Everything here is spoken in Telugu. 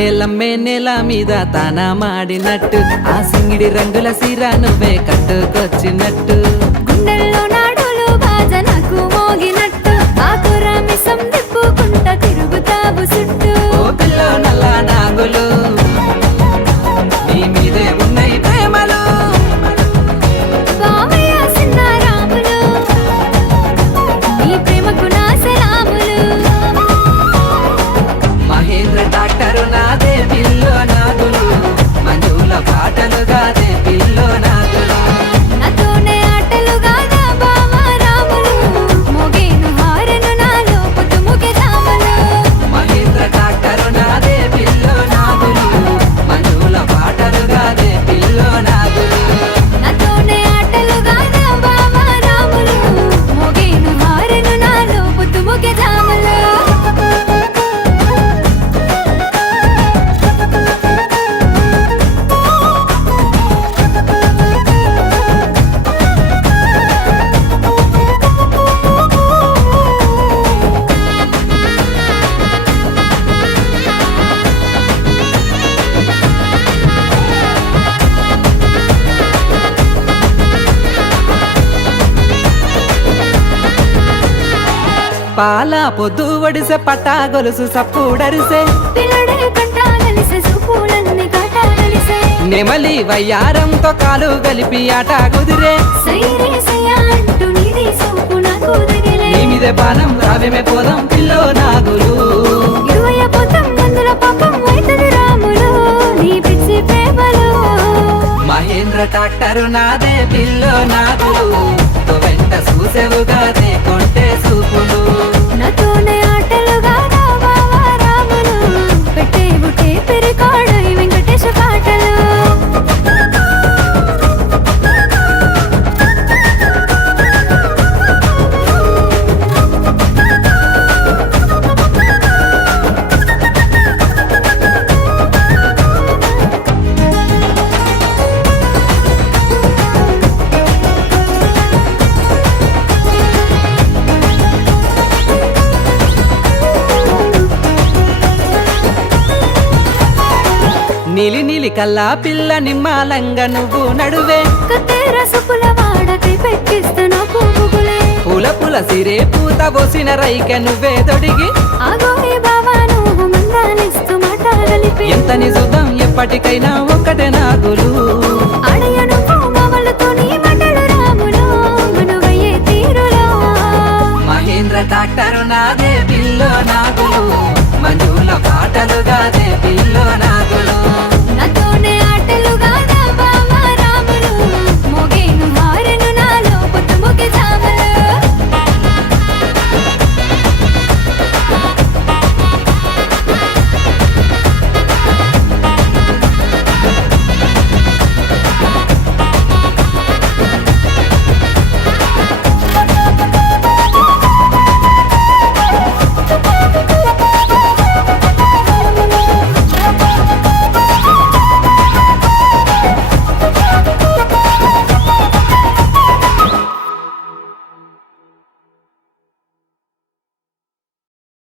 నేలమ్మే నేల మీద తానా మాడినట్టు ఆ సింగిడి రంగుల సీర నువ్వే కట్టుకొచ్చినట్టు గుండెల్లో నాడులు బాజ నాకు మోగినట్టు ఆకురా మిసం తిప్పుకుంట తిరుగుతావు చుట్టూ ఓ పిల్లో నల్ల నాగులు నీ మీదే ఉన్నాయి ప్రేమలు బావయ్య సిన్న రాములు నీ ప్రేమకు నా సలాములు మహేంద్ర డాక్టరు నాదే పిల్లో నాగులు మంజుల పాటలు గాదే పిల్లో నాగులు నాతోనే ఆటలు గాదా బావ రాములు మోగేను హారను నాలో పుట్టుముఖే జాములు మహేంద్ర డాక్టరు నాదే పిల్లో నాగులు మంజుల పాటలు గాదే పిల్లో నాగులు నాతోనే ఆటలు గాదా బావ రాములు మోగేను హారను నాలో పుట్టుముఖే జాములు పాల పొద్దు ఒడిసే పట్టా గొలుసు సప్పుడరిసే పిల్లడే కంటాగలిసే సుపూలన్నీ కాటాగలిసే నెమలి వయ్యారంతో కాలు గలిపి ఆట కుదిరే సైరే సయ్యా అంటూ నీది సూపు నాకు తగిలే నీ మీదే బాణం రావేమే పోదాం పిల్లో నాగులు ఇరువయ్య పోతం మందుల పాపం వైతది రాములు నీ పిచ్చి ప్రేమలు మహేంద్ర డాక్టరు నాదే పిల్లో నాగులు తో వెంట చూసేవుగాదే కొంటే చూపులు నాతోనే ఆటలు గాదా బావ రాములు పెట్టే బుట్టే పెరికాడై వెంకటేశ పాటలు నీలి నీలి కల్లా పిల్ల నిమ్మాలంగా నువ్వు నడువే కత్తెర సుపుల వాడకై పెట్టిస్తున్న పువ్వులే పూల పూల సిరే పూత పోసిన రైకె నువ్వే తొడిగి ఆగోయే బావా నువ్వు మందాలిస్తూ మాట కలిపి ఎంత నిజుదాం ఎప్పటికైనా ఒక్కటే నాగులు ఆడయ